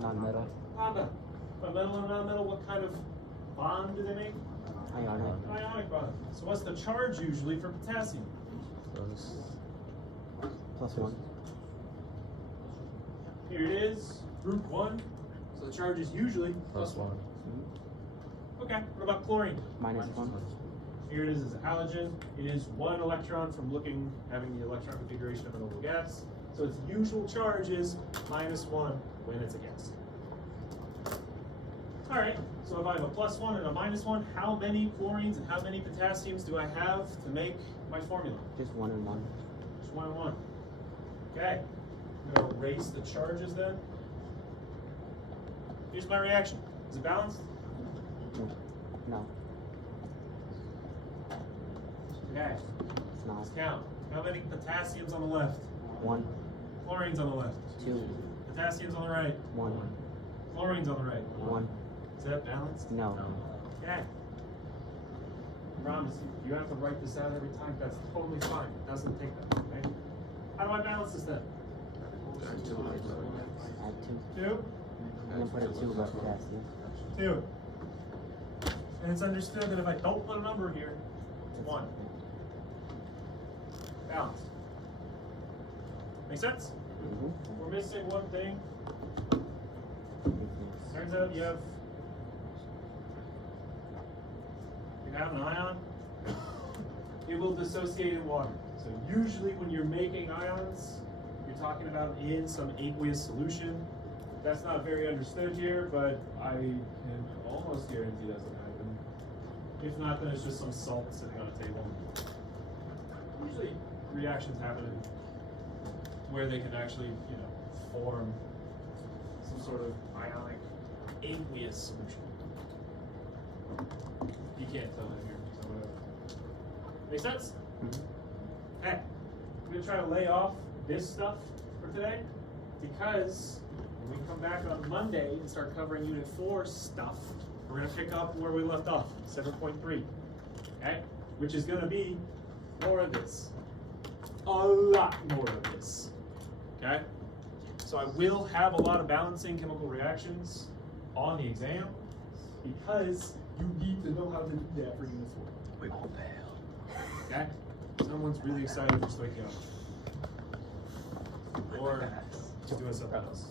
Non-metal. Non-metal. By metal and non-metal, what kind of bond do they make? Ionic. Ionic bond. So what's the charge usually for potassium? +1. Here it is, group 1. So the charge is usually +1. Okay, what about chlorine? -1. Here it is as halogen. It is 1 electron from having the electron configuration of a noble gas. So its usual charge is -1 when it's a gas. All right, so if I have a +1 and a -1, how many chlorines and how many potassiums do I have to make my formula? Just 1 and 1. Just 1 and 1. Okay, I'm gonna erase the charges then. Here's my reaction. Is it balanced? No, Okay, it's not. let's count. How many potassiums on the left? 1, Chlorines on the left. 2, Potassiums on the right. 1, Chlorines on the right. 1. Is that balanced? No. Okay. Promise you have to write this out every time. That's totally fine. It doesn't take that long, okay? How do I balance this then? Add 2. 2? And then put a 2 about potassium. 2. And it's understood that if I don't put a number here, it's 1. Balance. Make sense? Mm-hmm. We're missing one thing. Turns out you have an ion. It will dissociate in water. So usually when you're making ions, you're talking about in some aqueous solution. That's not very understood here, but I can almost guarantee that's what happened. If not, then it's just some salt sitting on a table. Usually reactions happen where they can actually, form some sort of ionic aqueous solution. You can't tell it here, so whatever. Make sense? Mm-hmm. Okay, I'm gonna try to lay off this stuff for today because when we come back on Monday and start covering Unit 4 stuff, we're gonna pick up where we left off, 7.3, okay? Which is gonna be more of this. A lot more of this, okay? So I will have a lot of balancing chemical reactions on the exam because you need to know how to do that for Unit 4. We won't fail. Okay? Someone's really excited for stoichiometry. Or just doing something else.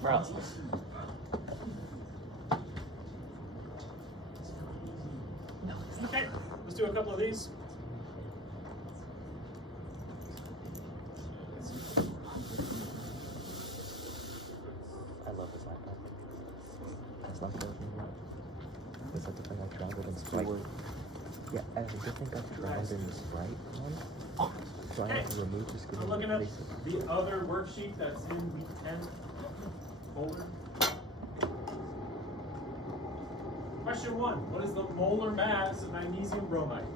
Bro. Okay, let's do a couple of these. I love this iPad. That's not good. Is that the thing I drowned in Sprite? Yeah, I think I drowned in the Sprite one. So I have to remove the screen. I'm looking at the other worksheet that's in week 10 folder. Question 1. What is the molar mass of magnesium bromide?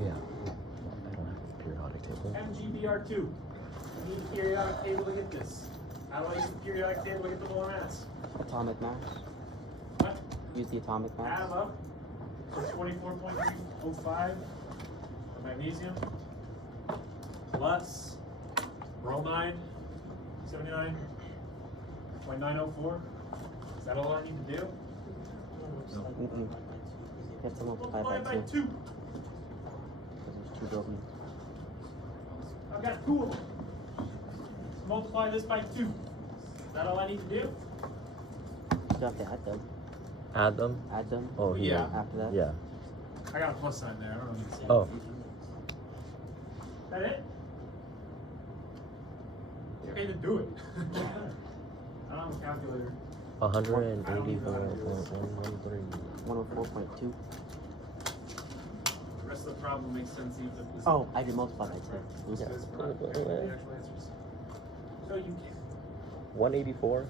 Yeah. I don't have a periodic table. MgBr2. I need the periodic table to get this. How do I use the periodic table to get the molar mass? Atomic mass. What? Use the atomic mass. Add them up. So 24.05 of magnesium plus bromide 79.904. Is that all I need to do? Mm-mm. You have to multiply Multiply by it by 2. 2. Because there's 2 broken. I've got 2 of them. Multiply this by 2. Is that all I need to do? You have to add them. Add them? Add them. Oh, Yeah. After that. Yeah. I got a plus sign there. I don't know if you see it. Oh. That it? Okay, to do it. I don't have a calculator. 184.113. 104.2. The rest of the problem makes sense even if this. Oh, I did multiply by 2. This Yeah. is not actually the actual answers. So you can. 184.113.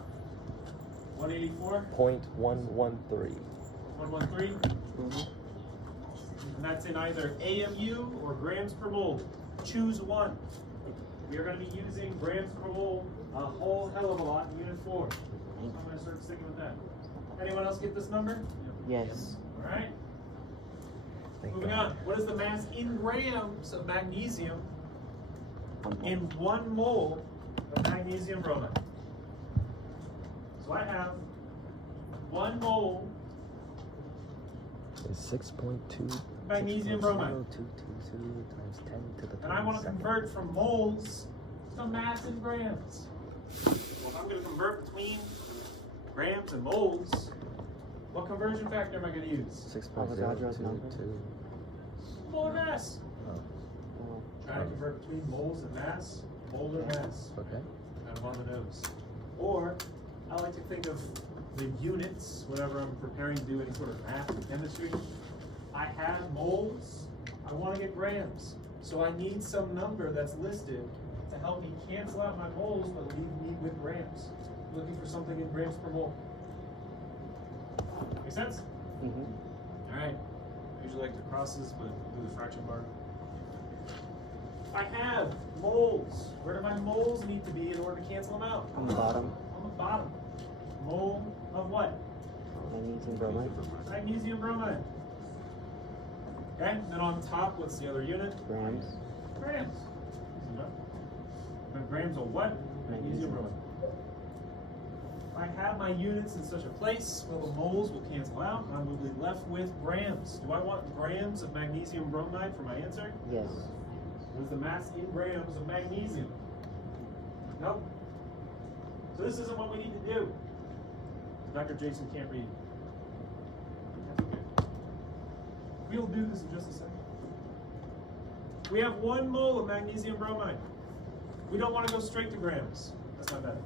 184.113. 113. Mm-hmm. And that's in either AMU or grams per mole. Choose one. We are going to be using grams per mole a whole hell of a lot in Unit 4. So I'm going to start sticking with that. Anyone else get this number? Yes. All right. Thank Moving God. on. What is the mass in grams of magnesium 1 mole. in 1 mole magnesium bromide. So I have 1 mole Is 6.2 magnesium bromide. 6.0222 times 10 to the And I want to 32nd. convert from moles to mass in grams. Well, if I'm going to convert between grams and moles, what conversion factor am I going to use? 6.022. Molar mass. Oh, Trying to convert between moles and mass, molar mass. okay. Kind of on the nose. Or I like to think of the units whenever I'm preparing to do any sort of math or chemistry. I have moles, I want to get grams. So I need some number that's listed to help me cancel out my moles but leave me with grams. Looking for something in grams per mole. Make sense? Mm-hmm. Alright. I usually like to cross this, but do the fraction bar. I have moles. Where do my moles need to be in order to cancel them out? On the bottom, On the bottom. Mole of what? magnesium bromide. Magnesium bromide. Okay, then on top, what's the other unit? Grams. Grams. Easy enough. But grams of what? Magnesium bromide. If I have my units in such a place where the moles will cancel out, I will be left with grams. Do I want grams of magnesium bromide for my answer? Yes. What is the mass in grams of magnesium? Nope. So this isn't what we need to do. Dr. Jason can't read. That's okay. We'll do this in just a second. We have 1 mole of magnesium bromide. We don't want to go straight to grams. That's not bad.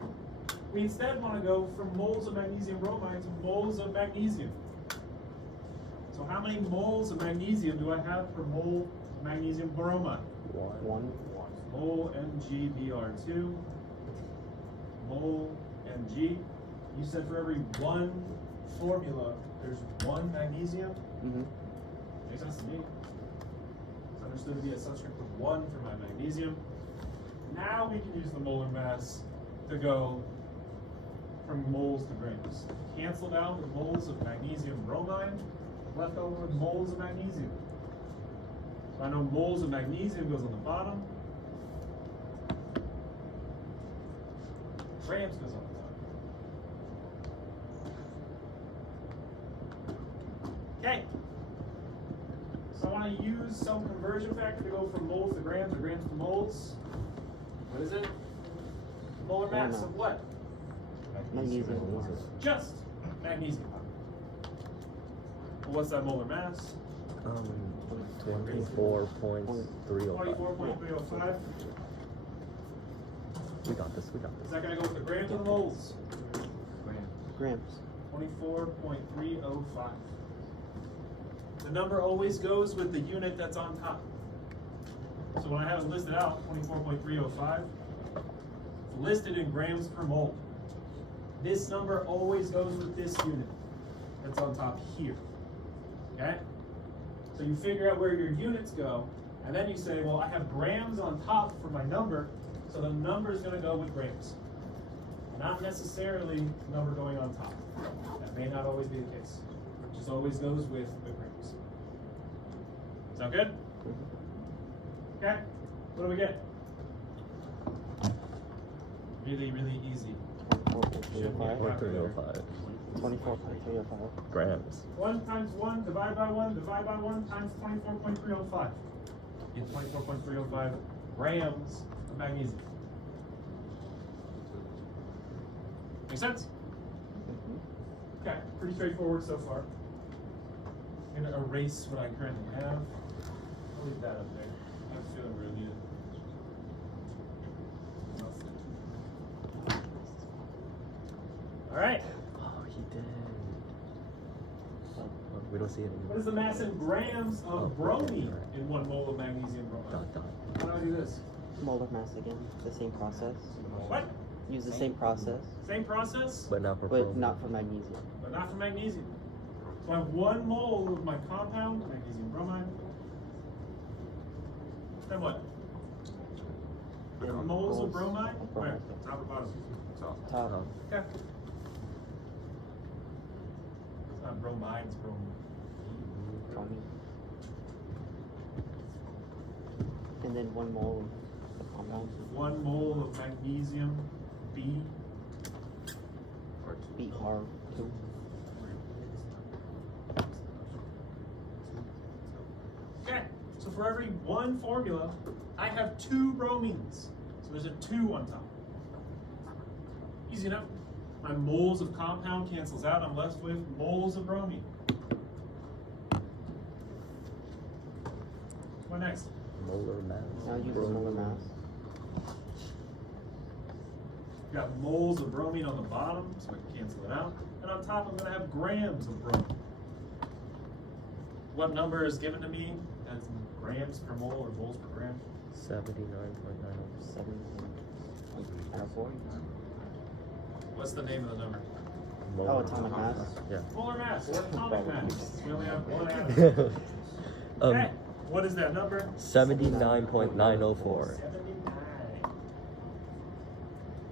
We instead want to go from moles of magnesium bromide to moles of magnesium. So how many moles of magnesium do I have per mole of magnesium bromide? 1. Mole MgBr2, mole Mg. You said for every 1 formula, there's 1 magnesium. Mm-hmm. Makes sense to me. It's understood to be a subscript of 1 for my magnesium. Now we can use the molar mass to go from moles to grams. Canceled out with moles of magnesium bromide, left over with moles of magnesium. So I know moles of magnesium goes on the bottom. Grams goes on the top. Okay. So I want to use some conversion factor to go from moles to grams or grams to moles. What is it? Molar mass of what? Magnesium. Just magnesium. Well, what's that molar mass? 24.305. 24.305. We got this, we got Is this. that going to go with the grams or the moles? Grams. 24.305. The number always goes with the unit that's on top. So when I have it listed out, 24.305, it's listed in grams per mole. This number always goes with this unit that's on top here. Okay? So you figure out where your units go, and then you say, well, I have grams on top for my number, so the number is going to go with grams. Not necessarily the number going on top. That may not always be the case. It just always goes with the grams. Sound good? Okay. What do we get? Really, really easy. 24.305. 4.305 24.305. grams. 1 times 1, divide by 1, divide by 1 times 24.305. Get 24.305 grams of magnesium. Make sense? Mm-hmm. Okay, pretty straightforward so far. I'm gonna erase what I currently have. I'll leave that up there. I have a feeling we're gonna need it. All right. Oh, he did. Oh, we don't see it What anymore. is the mass in grams of bromine in 1 mole of magnesium bromide? Dot, dot. How do I do this? Molar mass again. The same process. What? Use the same process, Same process, But not for but bromine. not for magnesium. but not for magnesium. So I have 1 mole of my compound, magnesium bromide. Then what? Then Moles of moles bromide? of Where? bromide. Top or bottom? Top. Oh, Okay. It's not bromide, it's bromine. Bromine. And then 1 mole of the compound. 1 mole of magnesium B. BR2. Okay, so for every one formula, I have 2 bromines. So there's a 2 on top. Easy enough. My moles of compound cancels out. I'm left with moles of bromine. What next? Molar mass. Now use the molar mass. Got moles of bromine on the bottom, so I can cancel it out. And on top, I'm going to have grams of bromine. What number is given to me as grams per mole or moles per gram? 79.9. 7.4. What's the name of the number? Molar atomic mass. Yeah. Molar mass or atomic mass. We only have one atom. um, Okay, what is that number? 79.904.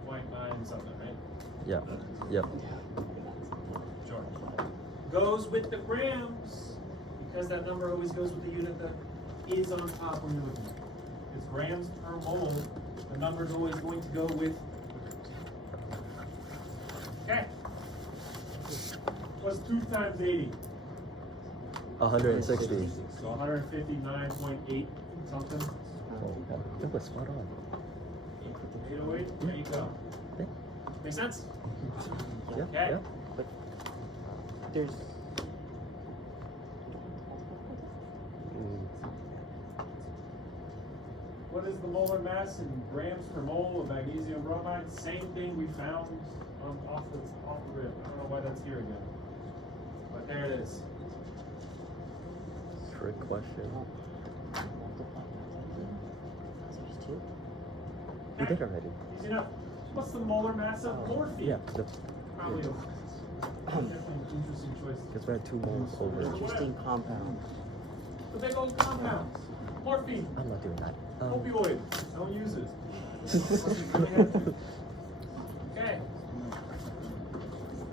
79.9 something, right? Yeah. Yep. Sure. Goes with the grams, because that number always goes with the unit that is on top when you're looking at it. It's grams per mole. The number is always going to go with. Okay. What's 2 times 80? 160. So 159.8 something. Oh, it was spot on. 808. There you go. Okay. Make sense? Yeah. Okay. Yeah. But there's What is the molar mass in grams per mole of magnesium bromide? Same thing we found off the rip. I don't know why that's here again. But there it is. Trick question. We did already. Easy enough. What's the molar mass of morphine? Yeah. The, Probably a definitely interesting choice. because we had 2 moles over. interesting compound. The big old compounds. Morphine. I'm not doing that. Opioid. Don't use it. Okay.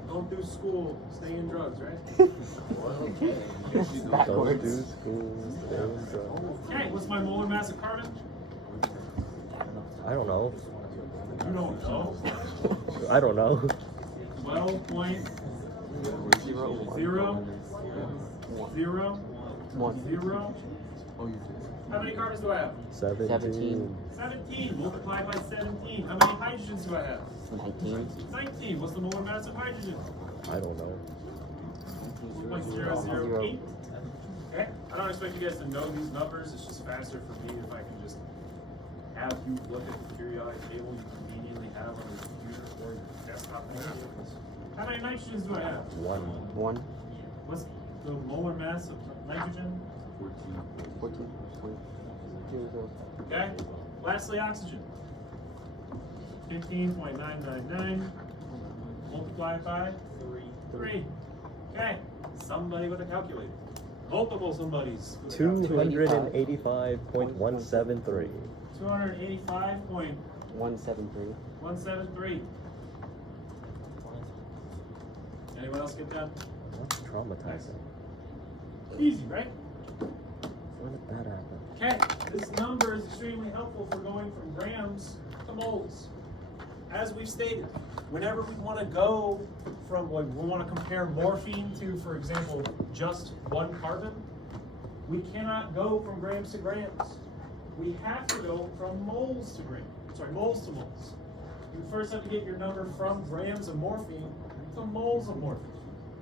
Don't do school. Stay in drugs, right? Don't do Backwards. school. Stay in drugs. Okay. What's my molar mass of carbon? I don't know. You don't know. I don't know. 12.000. One. How many carbons do I have? 17. 17. Multiplied by 17. How many hydrogens do I have? 19. 19. What's the molar mass of hydrogen? I don't know. 0.008. Okay. I don't expect you guys to know these numbers. It's just faster for me if I can just have you look at the periodic table you conveniently have on your computer or your desktop. How many nitrogens do I have? 1. What's the molar mass of nitrogen? 14. Okay. Lastly, oxygen. 15.999 multiplied by 3. Okay. Somebody with a calculator. Multiple somebodies. with a calculator. 285.173. 285.173. 173. Anyone else get that? That's traumatizing. Easy, right? When did that happen? Okay, this number is extremely helpful for going from grams to moles. As we've stated, whenever we want to go from, like, we want to compare morphine to, for example, just 1 carbon, we cannot go from grams to grams. We have to go from moles to grams. Sorry, moles to moles. You first have to get your number from grams of morphine to moles of morphine.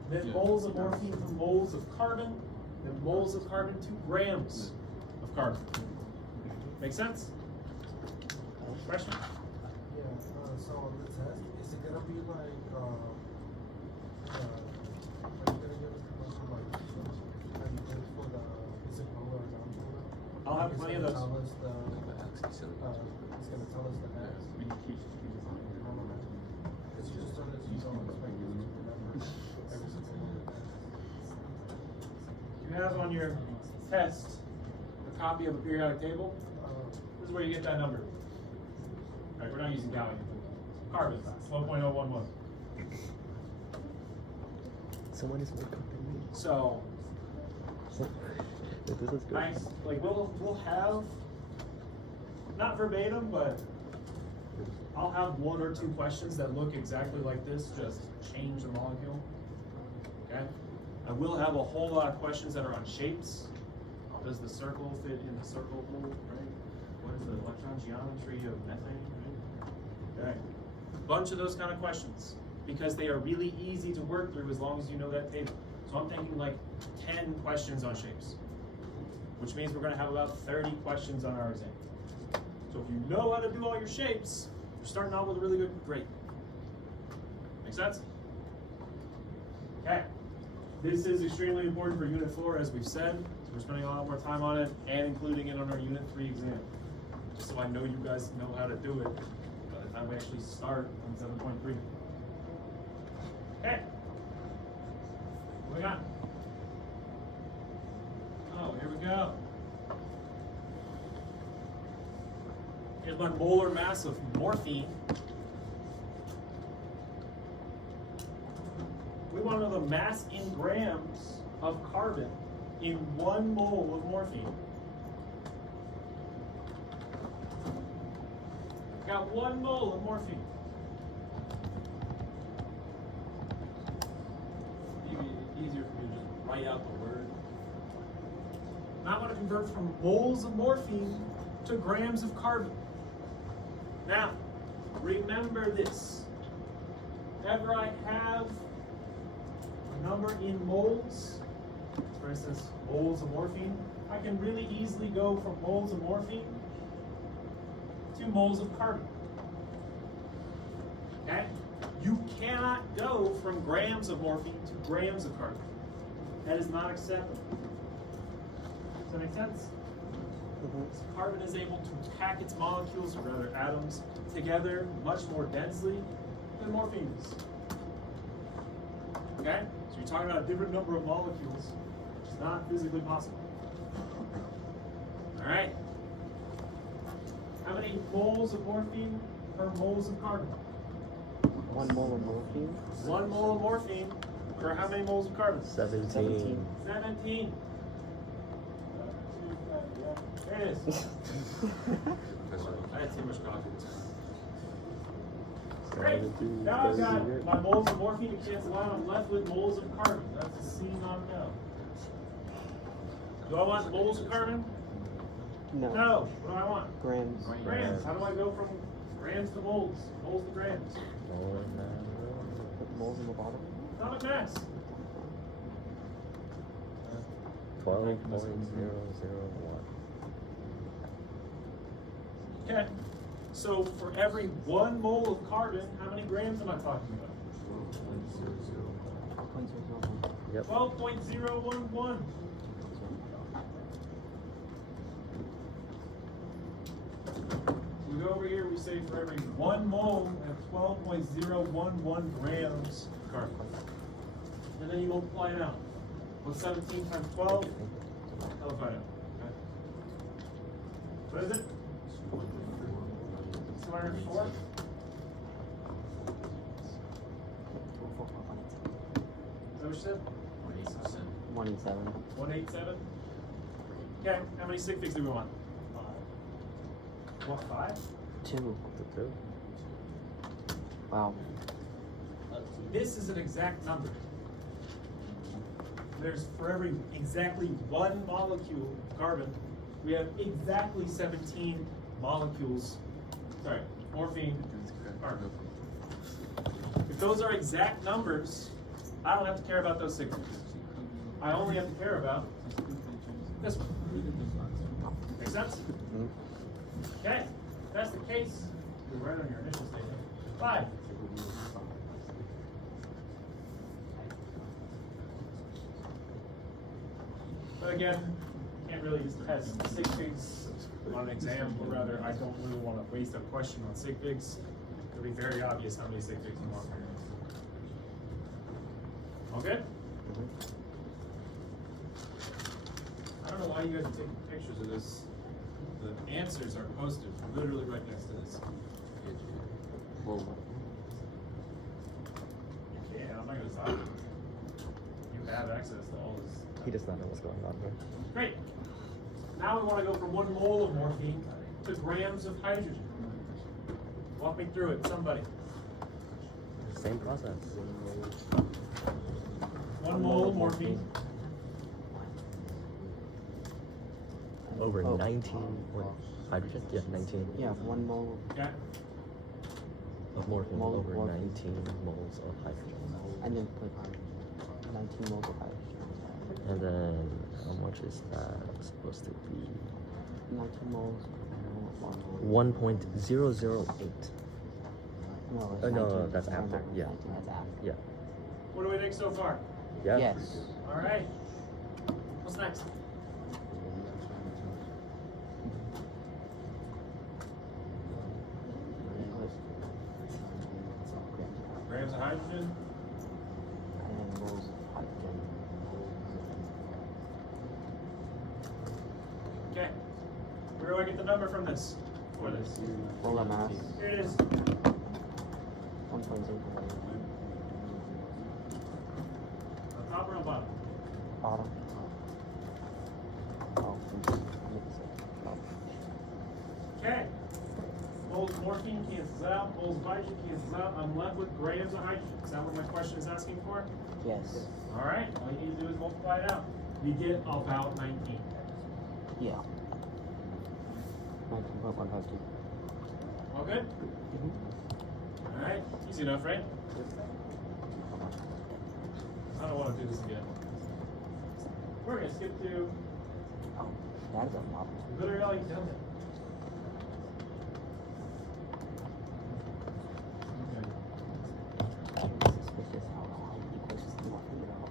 Then moles of morphine to moles of carbon. Then moles of carbon to grams of carbon. Make sense? Question? Yeah, so on the test, is it gonna be like, are you gonna give us the question like, how you did for the, is it polar or non-polar? I'll have plenty of those. It's gonna tell us the mass. It's just so that you don't expect you to remember every single one of the You have on your test a copy of a periodic table. This is where you get that number. All right, we're not using gallium. Carbon, 1.011. Someone is more than me. So, This is good. nice. Like we'll have not verbatim, but I'll have 1 or 2 questions that look exactly like this, just change the molecule. Okay? I will have a whole lot of questions that are on shapes. Does the circle fit in the circle hole, right? What is the electron geometry of methane, right? Okay. Bunch of those kind of questions, because they are really easy to work through as long as you know that table. So I'm thinking like 10 questions on shapes, which means we're gonna have about 30 questions on our exam. So if you know how to do all your shapes, you're starting out with a really good grade. Make sense? Okay. This is extremely important for Unit 4, as we've said. So we're spending a lot more time on it and including it on our Unit 3 exam. Just so I know you guys know how to do it by the time we actually start on 7.3. Okay. What we got? Oh, here we go. Here's my molar mass of morphine. We want to know the mass in grams of carbon in 1 mole of morphine. Got 1 mole of morphine. Easier for me to just write out the word. Now I want to convert from moles of morphine to grams of carbon. Now, remember this. Whenever I have a number in moles, for instance, moles of morphine, I can really easily go from moles of morphine to moles of carbon. Okay? You cannot go from grams of morphine to grams of carbon. That is not acceptable. Does that make sense? So carbon is able to pack its molecules, or rather atoms, together much more densely than morphine is. Okay? So you're talking about a different number of molecules, which is not physically possible. Alright? How many moles of morphine per moles of carbon? 1 mole of morphine. 1 mole of morphine per how many moles of carbon? 17. 17. There it is. I had too much coffee this morning. Great. Now I've got my moles of morphine to cancel out. I'm left with moles of carbon. That's a C, not a no. Do I want moles of carbon? No. No. What do I want? Grams. Grams. How do I go from grams to moles? Moles to grams. Put moles in the bottom. Atomic mass. 12.001. Okay. So for every 1 mole of carbon, how many grams am I talking about? 0.001. Yep. 12.011. We go over here, we say for every 1 mole, we have 12.011 grams of carbon. And then you multiply it out. What's 17 times 12? I'll find out. Okay. What is it? 204? Is that what you said? 187. 187? Okay, how many sig figs do we want? 5. Want 5? 2. The 2. Wow. This is an exact number. There's for every exactly 1 molecule of carbon, we have exactly 17 molecules, sorry, morphine, carbon. If those are exact numbers, I don't have to care about those sig figs. I only have to care about this one. Make sense? Okay, if that's the case, you're right on your initial statement. 5. But again, can't really test sig figs on an exam, or rather, I don't really want to waste a question on sig figs. It'll be very obvious how many sig figs you want. All good? I don't know why you guys are taking pictures of this. The answers are posted literally right next to this. Whoa. Yeah, I'm not gonna stop you. You have access to all this. He does not know what's going on here. Great. Now we want to go from 1 mole of morphine to grams of hydrogen. Walk me through it, somebody. Same process. 1 mole of morphine. Over Oh. 19 what, hydrogen? Yeah, 19 Yeah, 1 mole Okay. of morphine, Mole of over morphine. 19 moles of hydrogen. and then put 19 moles of hydrogen. And then how much is that supposed to be? 19 moles. 1.008. No, it's No, 19. that's Oh, after, no, yeah. 19, that's after. Yeah. What do we think so far? Yeah. Yes. All right. What's next? Grams of hydrogen. And moles of hydrogen. Okay. Where do I get the number from this? For this? Molar mass. Here it is. 1.0. On top or on bottom? Bottom. Oh, mix it. Oh. Okay. Moles of morphine cancels out. Moles of hydrogen cancels out. I'm left with grams of hydrogen. Is that what my question is asking for? Yes. All right. All you need to do is multiply it out. You get about 19. Yeah. 19.152. All good? All right. Easy enough, right? I don't want to do this again. We're gonna skip to Oh, that is a lot. literally all you've done. Suspicious how equations do not figure out.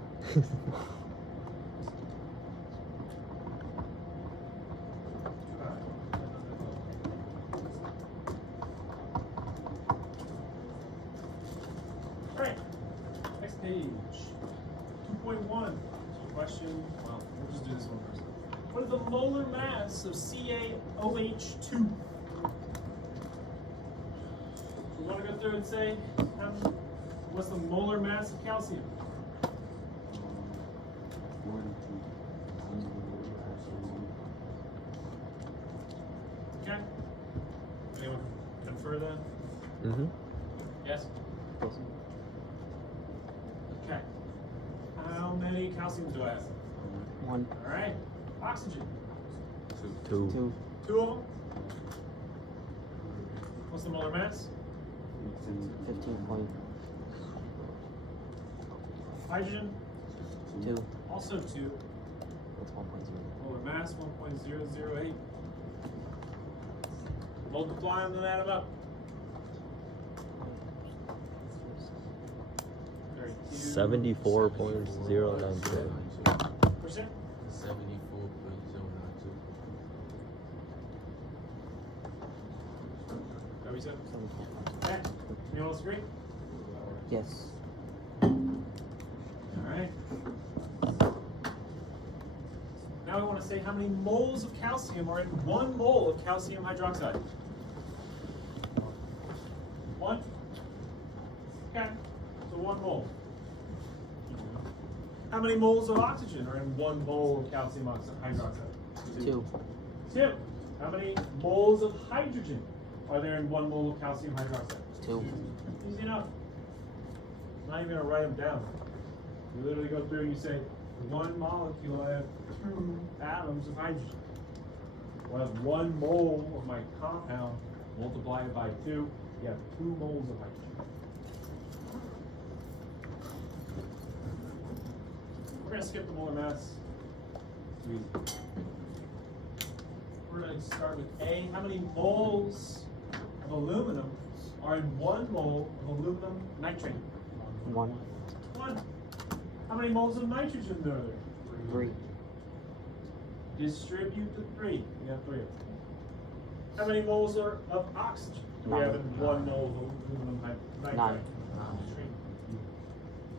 Alright, next page. 2.1. Question, well, we'll just do this one first. What is the molar mass of CaOH2? We want to go through and say, what's the molar mass of calcium? Okay. Anyone confer that? Mm-hmm. Yes? Yes. Okay. How many calciums do I have? 1, Alright. Oxygen. 2. 2, 2 of them. What's the molar mass? 15.2, Hydrogen. Also 2. that's 1.0. Molar mass 1.008. Multiply them and add them up. 32. 74.092. Percent? 74.092. That we said? Okay. You all agree? Yes. Alright. Now we want to say how many moles of calcium are in 1 mole of calcium hydroxide. 1? Okay. So 1 mole. How many moles of oxygen are in 1 mole of calcium hydroxide? 2, 2. How many moles of hydrogen are there in 1 mole of calcium hydroxide? 2. Easy enough. Not even gonna write them down. You literally go through and you say, 1 molecule, I have 2 atoms of hydrogen. Well, I have 1 mole of my compound, multiply it by 2, you have 2 moles of hydrogen. We're gonna skip the molar mass. It's easy. We're gonna start with A. How many moles of aluminum are in 1 mole of aluminum nitrate? 1, 1. How many moles of nitrogen are there? 3, Distribute the 3. We have 3 of them. How many moles are of oxygen do we 9. have in 1 mole of aluminum nitrate? 9.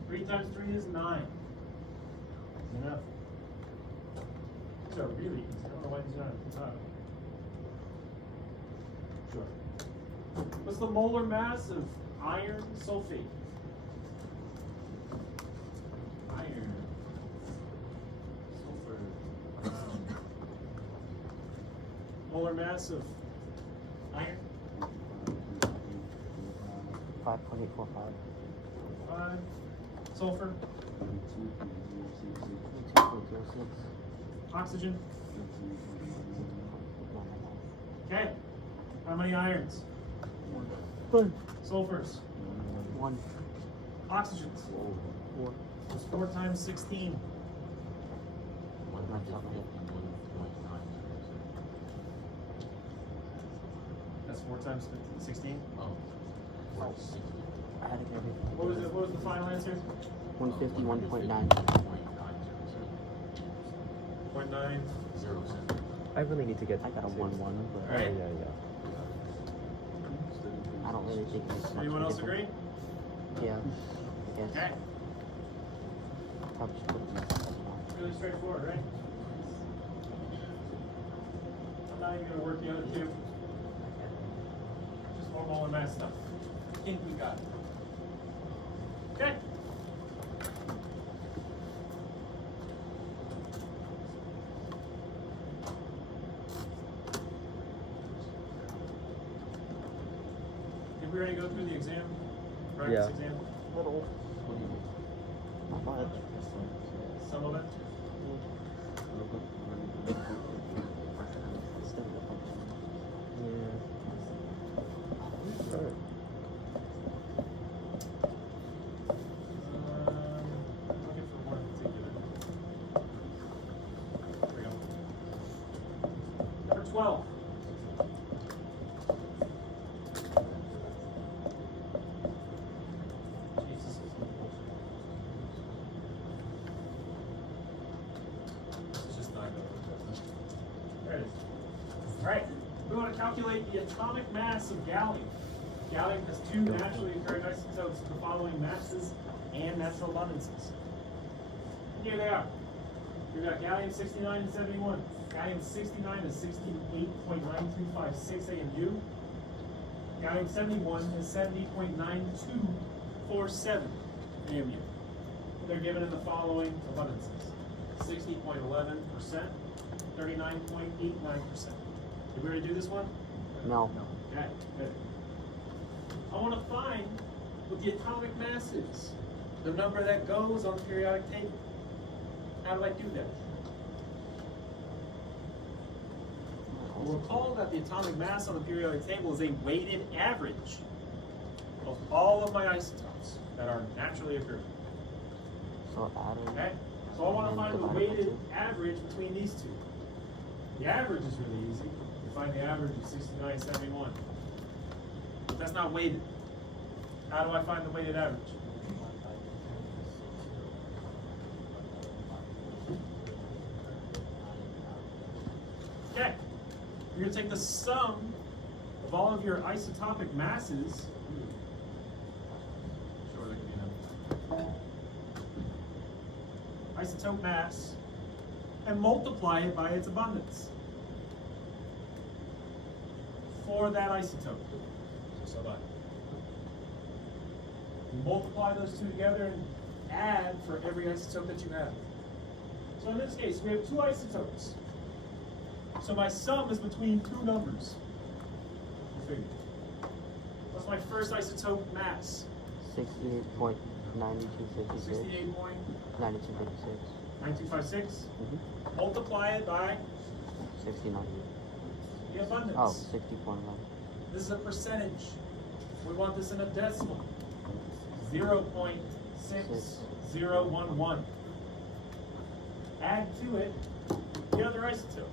3 times 3 is 9. Enough. These are really easy. I don't know why these are not. Sure. What's the molar mass of iron sulfate? Iron. Sulfur. Molar mass of iron? 5.845. 5. Sulfur, 2.06. oxygen. Okay. How many irons? Sulfurs. 1. Oxygens. 4. That's 4 times 16. That's 4 times 16. I had to get everything. What was it? What was the final answer? 151.9. 0.9. I really need to get. I got a 1-1, but Oh, Alright. yeah. I don't really think it makes much Anyone of a else agree? difference. Yeah. Yes. Okay. Probably should put it Really straightforward, right? I'm not even gonna work the other two. Just hormone and mass stuff. I think we got it. Okay. Did we already go through the exam? Practice Yeah. exam? little. Not much. Some of it? Still Yeah. Start. I'm looking for one in particular. There we go. Number 12. Jesus. This is just not good. There it is. All right. We want to calculate the atomic mass of gallium. Gallium has 2 naturally occurring isotopes of the following masses and natural abundances. Here they are. We've got gallium 69 and 71. Gallium 69 is 68.9356 AMU. Gallium 71 is 70.9247 AMU. They're given in the following abundances: 60.11%, 39.89%. Did we already do this one? No. Okay, good. I want to find what the atomic mass is, the number that goes on the periodic table. How do I do that? Well, recall that the atomic mass on the periodic table is a weighted average of all of my isotopes that are naturally occurring. So adding. Okay? So I want to find the weighted average between these two. The average is really easy. You find the average of 69.71. But that's not weighted. How do I find the weighted average? Okay. You're going to take the sum of all of your isotopic masses. Sure, that could be enough. Isotope mass, and multiply it by its abundance for that isotope. So that. You multiply those two together and add for every isotope that you have. So in this case, we have 2 isotopes. So my sum is between 2 numbers. Figure. What's my first isotope mass? 68.9256. 68.9256. 9256. Multiply it by 69. the abundance. Oh, 60.1. This is a percentage. We want this in a decimal. 0.6011. Add to it the other isotope.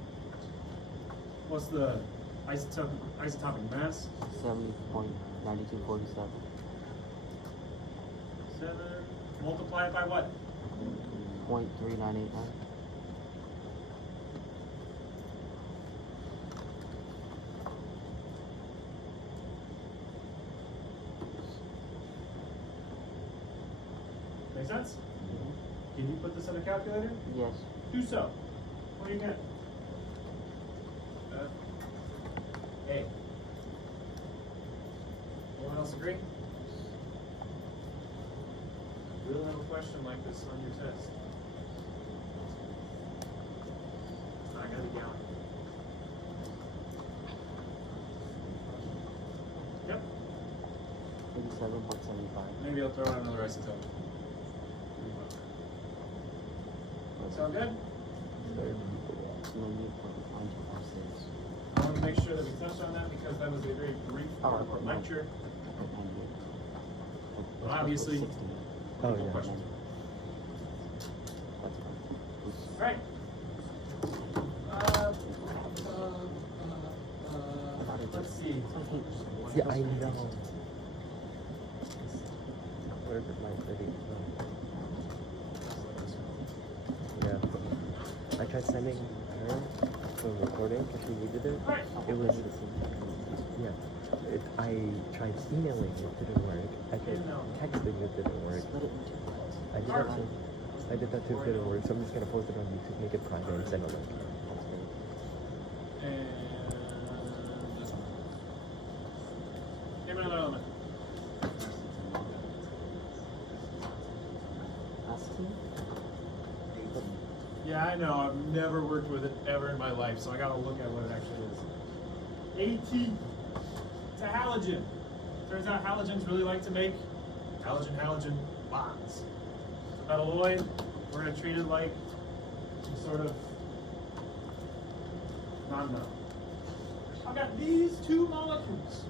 What's the isotopic mass? 70.9247. 7. Multiply it by what? 0.3989. Make sense? Can you put this in a calculator? Yes. Do so. What do you get? A. Anyone else agree? We'll have a question like this on your test. It's not gonna be gallium. Yep. 87.9. 7.75. Maybe I'll throw out another isotope. Sound good? No need for the point of sales. I want to make sure that we touched on that because that was a very brief part of our lecture. Well, obviously, Oh, no yeah. questions. All right. Let's see. Yeah, I know. Where's it my video? Yeah. I tried sending her the recording because she needed it. All right. It was yeah. I tried emailing it, didn't work. I tried texting it, didn't work. I did that too, it didn't work. So I'm just gonna post it on YouTube, make it private, and send a link. And name another element. Yeah, I know. I've never worked with it ever in my life, so I gotta look at what it actually is. AT. It's a halogen. Turns out halogens really like to make halogen-halogen bonds. It's a metalloid. We're gonna treat it like some sort of non-metal. I've got these two molecules.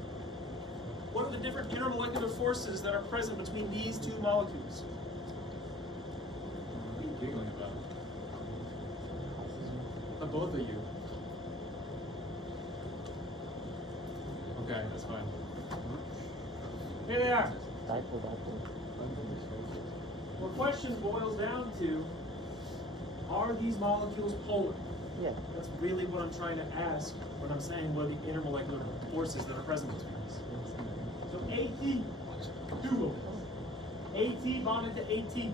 What are the different intermolecular forces that are present between these two molecules? What are you giggling about? The both of you. Okay, that's fine. Here they are. The question boils down to, are these molecules polar? Yeah. That's really what I'm trying to ask when I'm saying what are the intermolecular forces that are present between us. So AT, duo. AT bonded to AT.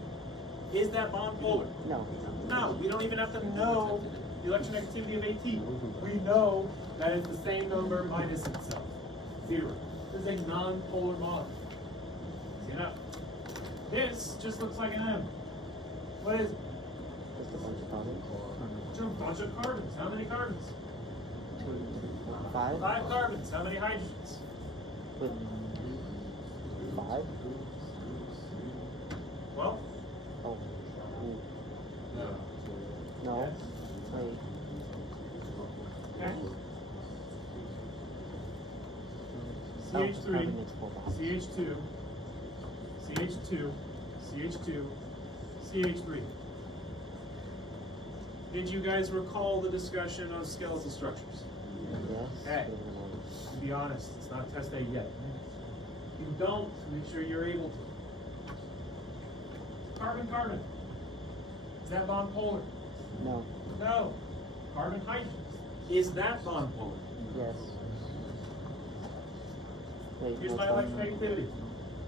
Is that bond polar? No. No, we don't even have to know the electronegativity of AT. We know that it's the same number minus itself. 0. This is a non-polar molecule. See enough? This just looks like an M. What is it? Just a bunch of carbons. It's a bunch of carbons. How many carbons? 5. 5 carbons. How many hydrogens? With 5. Well, Oh. No. Wait. okay. Oh, CH3, carbon makes 4 bonds. CH2, CH2, CH2, CH3. Did you guys recall the discussion of skeletal structures? Yes. Hey. To be honest, it's not test A yet. If you don't, make sure you're able to. Carbon-carbon. Is that bond polar? No. No. Carbon-hydrogen. Is that bond polar? Yes. Wait, Here's what's my that? electronegativity.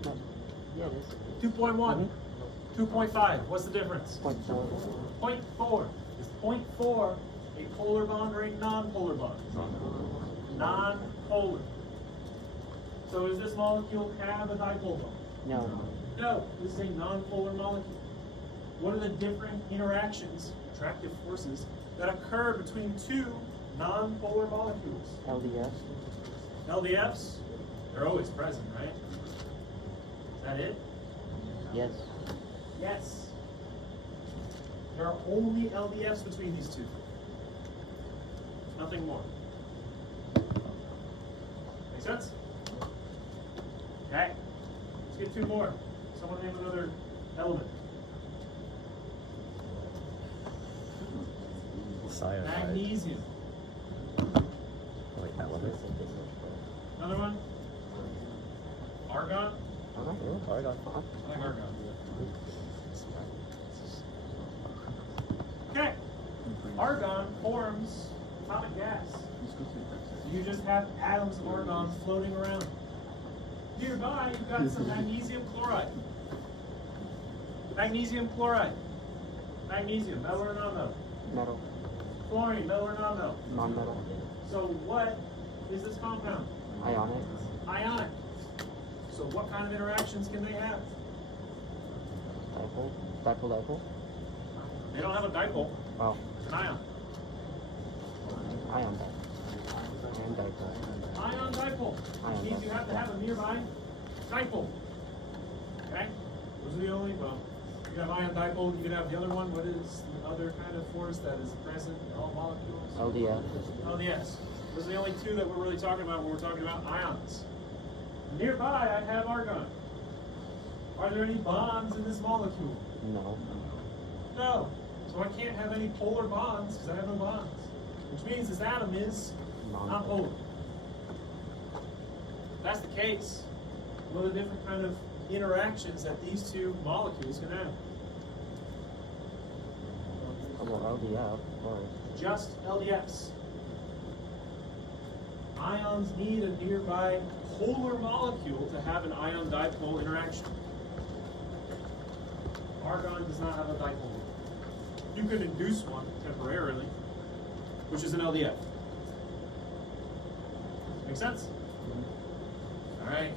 No. Yeah, it is. 2.1. 2.5. What's the difference? 0.4. 0.4. Is 0.4 a polar bond or a non-polar bond? Non-polar. So does this molecule have a dipole bond? No. No, this is a non-polar molecule. What are the different interactions, attractive forces, that occur between two non-polar molecules? LDS. LDFs? They're always present, right? Is that it? Yes. Yes. There are only LDFs between these two. Nothing more. Make sense? Okay. Let's get 2 more. Someone name another element. Cyanide. Magnesium. Wait, element? Another one? Argon? Oh, argon. I like argon. Okay. Argon forms atomic gas. You just have atoms of argon floating around. Nearby, you've got some magnesium chloride. Magnesium chloride. Magnesium, metal or non-metal? Metal. Chlorine, metal or non-metal? Non-metal. So what is this compound? Ionic. Ionic. So what kind of interactions can they have? Dipole. Dipole. They don't have a dipole. Wow. It's an ion. Ion dipole. And dipole. Ion dipole. Ion Means you have to have a nearby dipole. can have ion dipole, you can have the other one. What is the other kind of force that is present in all molecules? LDF. LDS. Those are the only two that we're really talking about when we're talking about ions. Nearby, I have argon. Are there any bonds in this molecule? No. No. So I can't have any polar bonds because I have no bonds. Which means this atom is not polar. If that's the case, what are the different kind of interactions that these two molecules can have? Well, LDF, of course. Just LDFs. Ions need a nearby polar molecule to have an ion dipole interaction. Argon does not have a dipole. You could induce one temporarily, which is an LDF. Make sense? All right.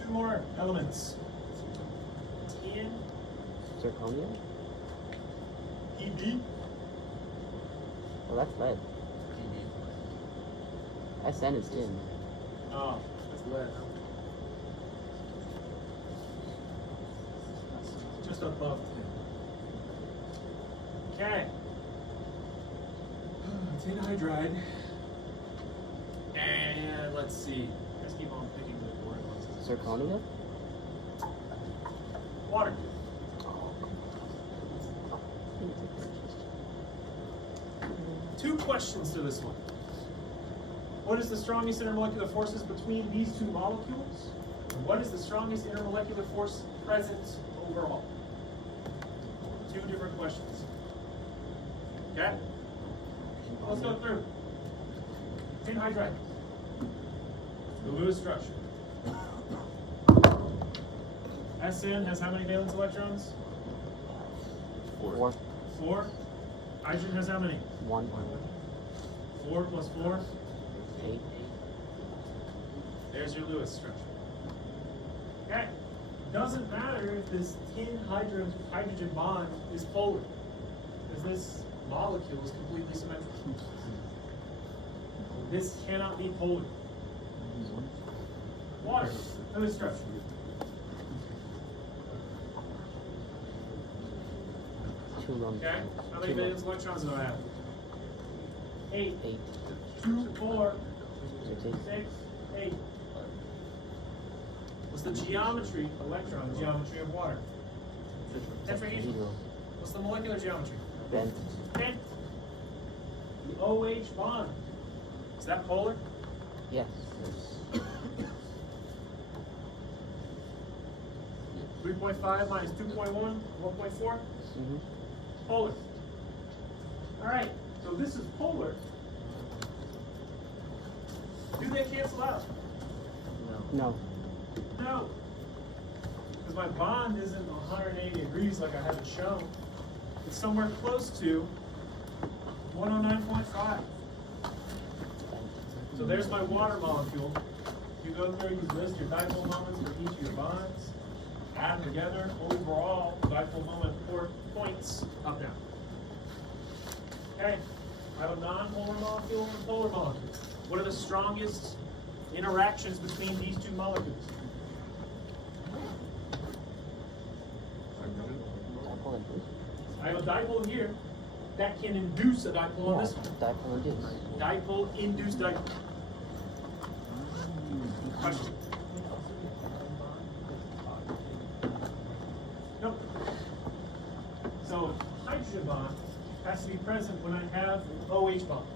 Two more elements. Tin, Zirconium? Eb. Well, that's lead. SN is tin. Oh, that's lead. Just above 10. Okay. Tin hydride. And let's see. Let's keep on picking the boring ones. Zirconia? Water. Two questions to this one. What is the strongest intermolecular forces between these two molecules? And what is the strongest intermolecular force present overall? Two different questions. Okay? Let's go through. Tin hydride. The Lewis structure. SN has how many valence electrons? 4. 4. Hydrogen has how many? 1. 4 plus 4. 8. There's your Lewis structure. Okay. Doesn't matter if this tin hydrogen bond is polar, because this molecule is completely symmetrical. This cannot be polar. Water, Lewis structure. Two lumps. Okay. How many valence electrons do I have? 8. 8. 2, 4, 6. 6, 8. What's the geometry, electron geometry of water? Tetrahedral. 0. What's the molecular geometry? Bent. Bent. The OH bond. Is that polar? Yes. 3.5 minus 2.1, 1.4? Mm-hmm. Polar. Alright, so this is polar. Do they cancel out? No. No. Because my bond isn't 180 degrees like I have it shown. It's somewhere close to 109.5. So there's my water molecule. You go through, you list your dipole moments for each of your bonds. Add them together. Overall, dipole moment points up down. Okay. I have a non-polar molecule and a polar molecule. What are the strongest interactions between these two molecules? Dipole induced. I have a dipole here that can induce a dipole on Yeah, this one. dipole induced. Dipole induced dipole. Question? Nope. So hydrogen bond has to be present when I have an OH bond.